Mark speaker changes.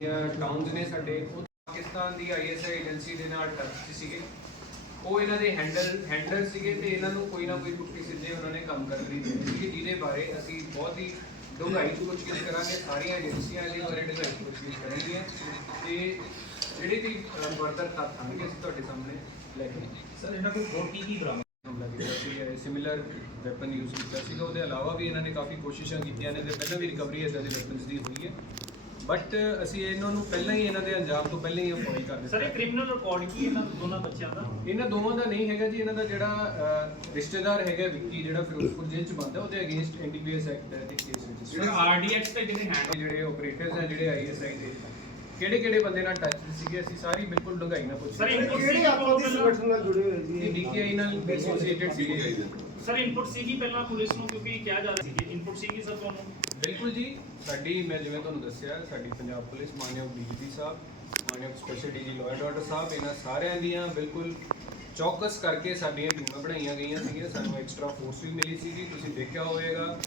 Speaker 1: Towns ਨੇ ਸਾਡੇ ਉਹ ਪਾਕਿਸਤਾਨ ਦੀ ਆਈਐਸਆਈ ਏਜੰਸੀ ਦੇ ਨਾਲ ਟੱਚ 'ਚ ਸੀਗੇ। ਉਹ ਇਹਨਾਂ ਦੇ ਹੈਂਡਲ ਹੈਂਡਲ ਸੀਗੇ ਤੇ ਇਹਨਾਂ ਨੂੰ ਕੋਈ ਨਾ ਕੋਈ ਟੁੱਟੀ ਸਿੱਧੇ ਉਹਨਾਂ ਨੇ ਕੰਮ ਕਰਨ ਲਈ ਦੇਣੇ ਸੀਗੇ ਜਿਹਦੇ ਬਾਰੇ ਅਸੀਂ ਬਹੁਤ ਹੀ ਡੂੰਘਾਈ ਤੋਂ ਪੁੱਛਗਿੱਛ ਕਰਾਂਗੇ। ਸਾਰੀਆਂ ਏਜੰਸੀਆਂ ਇਹਦੇ ਬਾਰੇ ਡੂੰਘਾਈ ਤੋਂ ਪੁੱਛਗਿੱਛ ਕਰਨਗੀਆਂ ਤੇ ਜਿਹੜੇ ਵੀ ਫਰਦਰ ਤੱਥ ਆਣਗੇ ਅਸੀਂ ਤੁਹਾਡੇ ਸਾਹਮਣੇ ਲੈ ਕੇ
Speaker 2: ਸਰ ਇਹਨਾਂ ਕੋਲ ਹੋਰ ਕੀ ਕੀ ਬਰਾਮਦ
Speaker 1: ਹਮਲਾ ਕੀਤਾ ਸੀ ਸਿਮਿਲਰ ਵੈਪਨ ਯੂਜ਼ ਕੀਤਾ ਸੀਗਾ ਉਹਦੇ ਇਲਾਵਾ ਵੀ ਇਹਨਾਂ ਨੇ ਕਾਫੀ ਕੋਸ਼ਿਸ਼ਾਂ ਕੀਤੀਆਂ ਨੇ ਤੇ ਪਹਿਲਾਂ ਵੀ ਰਿਕਵਰੀ ਇਦਾਂ ਦੇ ਵੈਪਨਸ ਦੀ ਹੋਈ ਹੈ। ਬਟ ਅਸੀਂ ਇਹਨਾਂ ਨੂੰ ਪਹਿਲਾਂ ਹੀ ਇਹਨਾਂ ਦੇ ਅੰਜਾਮ ਤੋਂ ਪਹਿਲਾਂ ਹੀ ਅਪੋਇੰਟ ਕਰ ਦਿੱਤਾ।
Speaker 2: ਸਰ ਇਹ ਕ੍ਰਿਮੀਨਲ ਰਿਕਾਰਡ ਕੀ ਇਹਨਾਂ ਦੋਨਾਂ ਬੱਚਿਆਂ ਦਾ?
Speaker 1: ਇਹਨਾਂ ਦੋਵਾਂ ਦਾ ਨਹੀਂ ਹੈਗਾ ਜੀ ਇਹਨਾਂ ਦਾ ਜਿਹੜਾ ਅਹ, ਰਿਸ਼ਤੇਦਾਰ ਹੈਗਾ ਵਿੱਕੀ ਜਿਹੜਾ ਫਿਰੋਜ਼ਪੁਰ ਜੇਲ੍ਹ ਚ ਬੰਦਾ ਉਹਦੇ ਅਗੇਂਸਟ ਐਨਡੀਪੀਐਸ ਐਕਟ ਦੇ ਕੇਸ ਵਿੱਚ
Speaker 2: ਜਿਹੜੇ ਆਰਡੀਐਕਸ ਤੇ ਜਿਹੜੇ ਹੈਂਡ
Speaker 1: ਜਿਹੜੇ ਆਪਰੇਟਰਸ ਹੈ ਜਿਹੜੇ ਆਈਐਸਆਈ ਦੇ। ਕਿਹੜੇ ਕਿਹੜੇ ਬੰਦੇ ਨਾਲ ਟੱਚ ਸੀਗੇ ਅਸੀਂ ਸਾਰੀ ਬਿਲਕੁਲ ਡੂੰਘਾਈ ਨਾਲ ਪੁੱਛੀ।
Speaker 2: Sir, input
Speaker 3: ਕਿਹੜੀ ਆਪਸ ਦੀ ਸੰਗਠਨ ਨਾਲ ਜੁੜੇ ਹੋਏ ਜੀ?
Speaker 1: ਇਹ ਡੀਕੇਆਈ ਨਾਲ ਐਸੋਸੀਏਟਡ ਸੀਗੇ।
Speaker 2: ਸਰ ਇਨਪੁਟ ਸੀਗੀ ਪਹਿਲਾਂ ਪੁਲਿਸ ਨੂੰ ਕਿਉਂਕਿ ਕਿਹਾ ਜਾ ਰਿਹਾ ਸੀ ਇਨਪੁਟ ਸੀਗੀ ਸਰ ਤੁਹਾਨੂੰ?
Speaker 1: ਬਿਲਕੁਲ ਜੀ, ਸਾਡੀ, ਮੈਂ ਜਿਵੇਂ ਤੁਹਾਨੂੰ ਦੱਸਿਆ, ਸਾਡੀ ਪੰਜਾਬ ਪੁਲਿਸ ਮਾਨਯੋਗ ਡੀਜੀਪੀ ਸਾਹਿਬ, ਮਾਨਯੋਗ ਸਪੈਸ਼ਲ ਡੀਜੀ ਲਾਅ ਆਰਡਰ ਸਾਹਿਬ, ਇਹਨਾਂ ਸਾਰਿਆਂ ਦੀਆਂ ਬਿਲਕੁਲ ਚੌਕਸ ਕਰਕੇ ਸਾਡੀਆਂ ਟੀਮਾਂ ਬਣਾਈਆਂ ਗਈਆਂ ਸੀਗੀਆਂ, ਸਾਨੂੰ ਐਕਸਟਰਾ ਫੋਰਸ ਵੀ ਮਿਲੀ ਸੀਗੀ, ਤੁਸੀਂ ਦੇਖਿਆ ਹੋਵੇਗਾ।